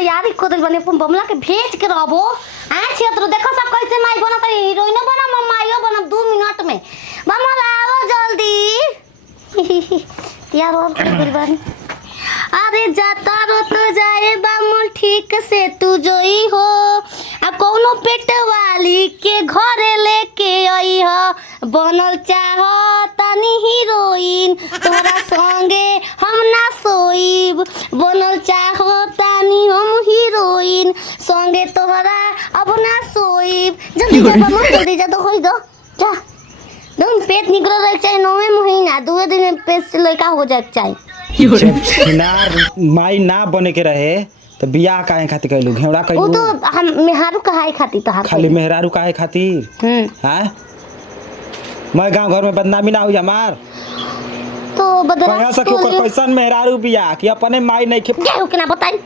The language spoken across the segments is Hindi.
तैयारी कर दिल बने अपन बमला के भेज के रहबो आ क्षेत्र देखो सब कैसे माई बनत हीरोइन बना मम्माइयो बनब 2 मिनट में बमला आओ जल्दी यार और कर बानी अरे जाता रो तो जाए बामुल ठीक से तू जोई हो आ कोनो पेट वाली के घरे लेके आई हो बनल चाहो तनी हीरोइन तोरा संगे हम ना सोईब बनल चाहो तनी हम हीरोइन संगे तोरा अब ना सोईब जल्दी जा बामुल जल्दी जा तो होई दो जा तुम पेट निकल रहे चाहिए 9 महीना 2 दिन में पेट से लड़का हो जाए चाहिए माई ना बने के रहे तो बियाह काहे खातिर कहलू घेवड़ा कहलू वो तो हम मेहरारू कहाई खातिर तो खाली मेहरारू काहे खातिर हैं मैं गांव घर में बदनामी ना हुई हमार तो कहां से ओकर कैसन मेहरारू बियाह कि अपने माई नहीं के क्या के ना बताई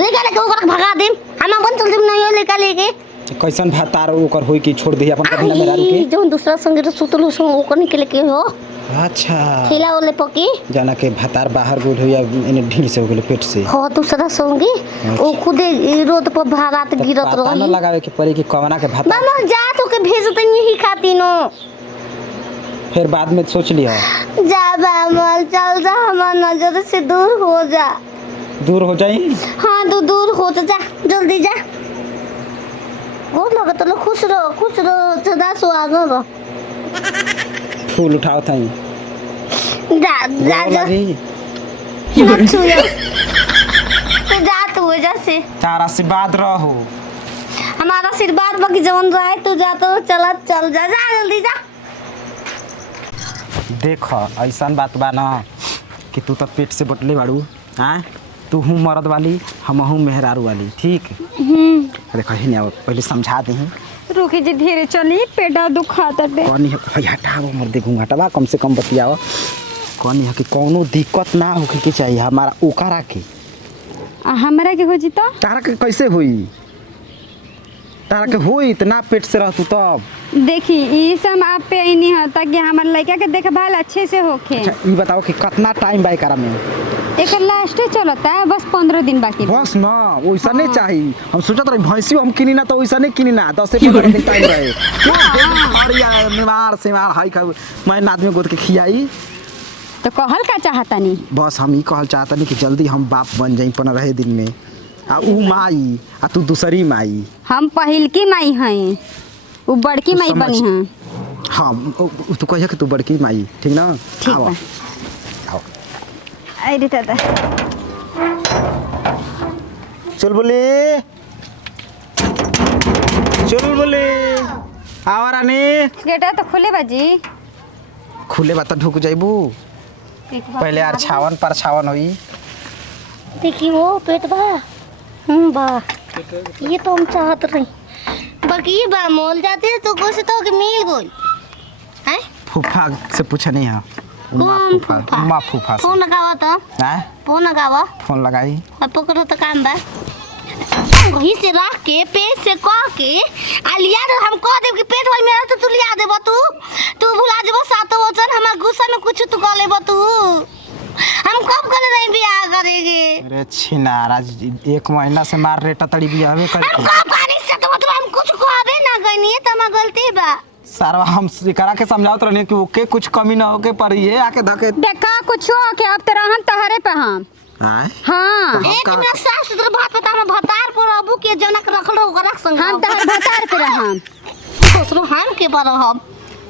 लेके ओकर भगा देम हम अपन चल देम नहीं लेके कैसन भातार ओकर होई कि छोड़ दे अपन कभी मेहरारू के जो दूसरा संगे तो सुतलू सो ओकर निकले के हो अच्छा खिला ओले पकी जाना के भातार बाहर गोल होया इने ढील से हो गेले पेट से हो दूसरा संगे ओ खुदे रोड पर भारात गिरत रही न लगावे के पड़ी कि कवना के भातार मामा जा तो के भेज त यही खातिनो फिर बाद में सोच लिया जा बामल चल जा हमार नजर से दूर हो जा दूर हो जाई हां तू दूर हो जा जल्दी जा और लगत लो खुश रहो सदा सुहागन रहो फूल उठाओ थाई जा जा जा जा तू जैसे तारा आशीर्वाद रहो हमारा आशीर्वाद बाकी जवन रहे तू जा तो चल जा जल्दी जा देख ऐसा बात बा ना कि तू तो पेट से बटले बाड़ू हाँ तू हूँ मर्द वाली हम हूँ मेहरारू वाली ठीक देखो ही नहीं पहले समझा दी रुकी जी धीरे चली पेटा दुखाता बे कौन हटाओ मर्दे घूंघाटवा कम से कम बतियाओ कौन है कि कोनो दिक्कत ना होके के चाहिए हमारा ओकरा के हमरा के हो जी तो तारा के कैसे हुई तारा के होई इतना पेट से रहतू तब देखी ई सब आप पे ही नहीं है ताकि हमार लड़का के देखभाल अच्छे से होखे अच्छा ये बताओ कि कितना टाइम बाई करा में एक लास्ट चलता है बस 15 दिन बाकी बस ना वैसा नहीं चाहिए हम सोचत रही भैंसी हम किनी ना तो वैसा नहीं किनी ना 10 से 15 दिन टाइम रहे बीमार सीमार हाई खा मैं आदमी गोद के खियाई तो कहल का चाहता नहीं बस हम ही कहल चाहता नहीं कि जल्दी हम बाप बन जाई पन रहे दिन में आ ऊ माई आ तू दूसरी माई हम पहिल की माई हैं वो बड़की माई बनी हैं हाँ तू कहिया कि तू बड़की माई ठीक ना ठीक बा आओ अरे दादा चल बोले आवा रानी गेटा तो खुले बाजी खुले बात ढुक जाइबू पहले यार छावन पर छावन होई देखी वो पेट बा बा ये तो हम चाहत रही बाकी बा मोल जाते तो कुछ तो के मिल गई हैं फूफा से पूछे नहीं है माँ फूफा फोन लगावा तो हैं फोन लगावा फोन लगाई और पकड़ो तो काम बा वही से रख के पेट से कह के आलिया हम कह देब कि पेट वाली मेरा तो तू लिया देबो तू भुला जेबो सातो वचन हमार गुस्सा में कुछ तू कह लेबो तू हम कब करे नहीं बियाह करेंगे अरे छिनार आज 1 महीना से मार रेटा तड़ी बियाहवे हम करके कब कहनी से तो मतलब हम कुछ कहबे ना गनी त हम गलती बा सारा हम सिकरा के समझावत रहनी कि ओके कुछ कमी ना होके पर ये आके धके देखा कुछ हो के अब तेरा हम तहरे पे हम हां हां एक मिनट साफ सुथरा बात बता हम भतार पर अबू के जनक रखलो ओकरा संग हम तहर भतार पे रहम दूसरो हम के पर हम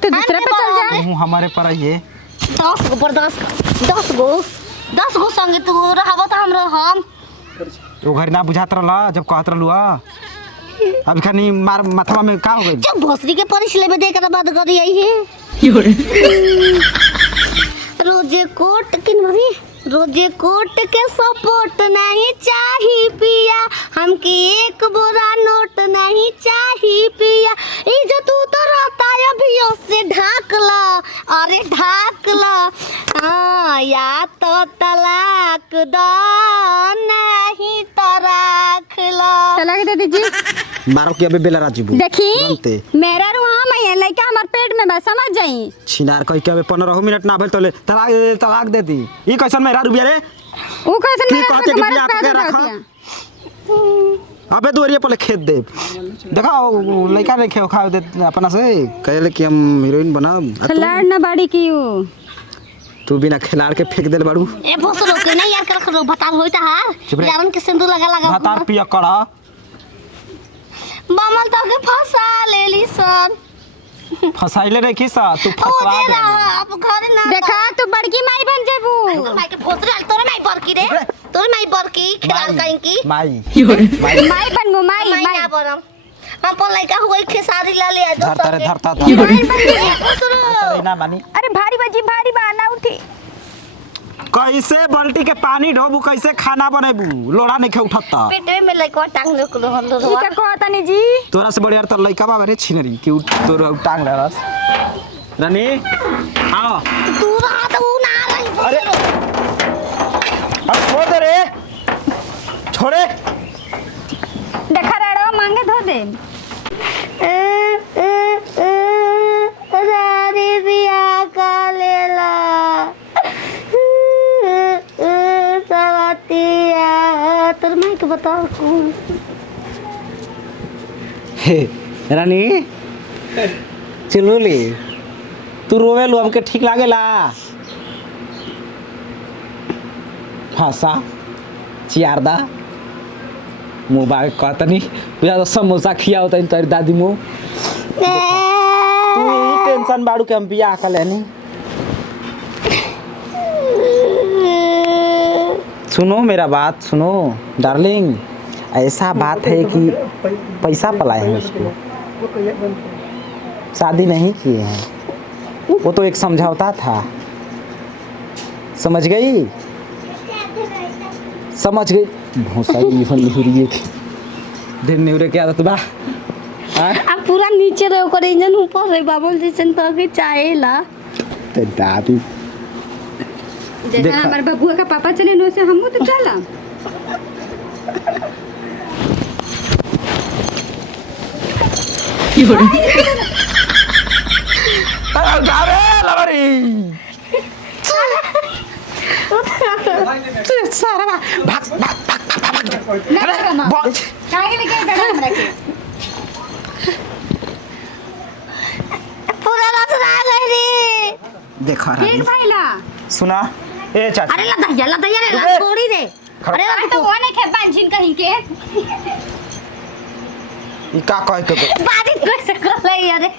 तो दूसरा पे चल जा हूं हमारे पर ये 10 गो पर 10 गो संगे तू रहबो त हम रहम वो घर ना बुझात रहला जब कहत रहलू अब खानी मार माथवा में का हो गई जब भोसरी के परिस लेबे दे के बाद करी आई है रोजे कोट किन भरी रोजे कोट के सपोर्ट नहीं चाहिए पिया हमके एक बोरा नोट नहीं चाहिए पिया जो तू तो रहता है अभी उससे ढाक ला अरे ढाक ला या तो तलाक दो नहीं तो रख लो तलाक दे दीजिए मारो कि अबे बेला राजीबू देखी मेरा रुआ मैं लइका हमर पेट में बा समझ जाई छिनार कह के अबे 15 मिनट ना भेल तले तलाक दे दी ई कैसन मेरा रुबिया रे ऊ कैसन की कहते कि बियाह के रखा अबे दोरिया पहले खेत दे देखा लड़का नहीं खेओ खा दे अपना से कहले कि हम हीरोइन बनाब खिलाड़ ना बाड़ी की हो तू बिना खिलाड़ के फेंक देल बाड़ू ए बस रोके नहीं यार कर खरो बता होइता हार चुप रे। जावन के सिंदूर लगा भातार पिया कड़ा मामल तो के फंसा लेली सन फसाइले रे किसा तू ओ फसवा जे दे रहा अब घर ना देखा तू बड़की माई बन जेबू तोर माई के भोसरे आल तोर माई बरकी रे तोर माई बरकी खिलाल कहीं की माई माई बनबो माई माई माई ना बनम हम पर लइका हुई खेसारी ला ले धरता रे धरता भोसरो ना मानी अरे भारी भारी बाना उठी कैसे बाल्टी के पानी ढोबू कैसे खाना बनेबू लोड़ा नहीं खे उठता पेट में लइका टांग ले को हम ई का कहतानी जी तोरा से बढ़िया तो लड़का बाबा रे छिनरी कि तोर टांग ले रस रानी आओ तू रहा तो ना रही अरे अब छोड़ दे रे छोड़े देखा रेड़ो मांगे धो दे रानी बिया का लेला सवतिया तोर माई के बताओ कौन हे रानी चलो ले तू रोवे लो हमके ठीक लागेला फांसा चियारदा मोबाइल कहतनी पूरा तो समोसा खिया होता तेरी दादी मो तू यही टेंशन बाड़ू के हम बियाह कर लेनी सुनो मेरा बात सुनो डार्लिंग ऐसा बात है कि पैसा पलाए हैं उसको शादी नहीं किए हैं वो तो एक समझौता था समझ गई भोसा निहुरिए की दिन निहुरे क्या आदत बा अब पूरा नीचे रहे ओकर इंजन ऊपर रहे बाबल जैसन तो के चाहेला ते दादी जैसा देखा। हमारे बबुआ का पापा चले नो से हमहू तो चला काहे लेके गड़ा हमरा के पूरा रसरा गई देखा फिर रानी भाईला सुना ए चाची अरे ला दहिया रे ला अरे। छोड़ी रे अरे अरे तो वो नहीं खे बांझिन कहीं के ई का कह के बाजी कैसे कर ले अरे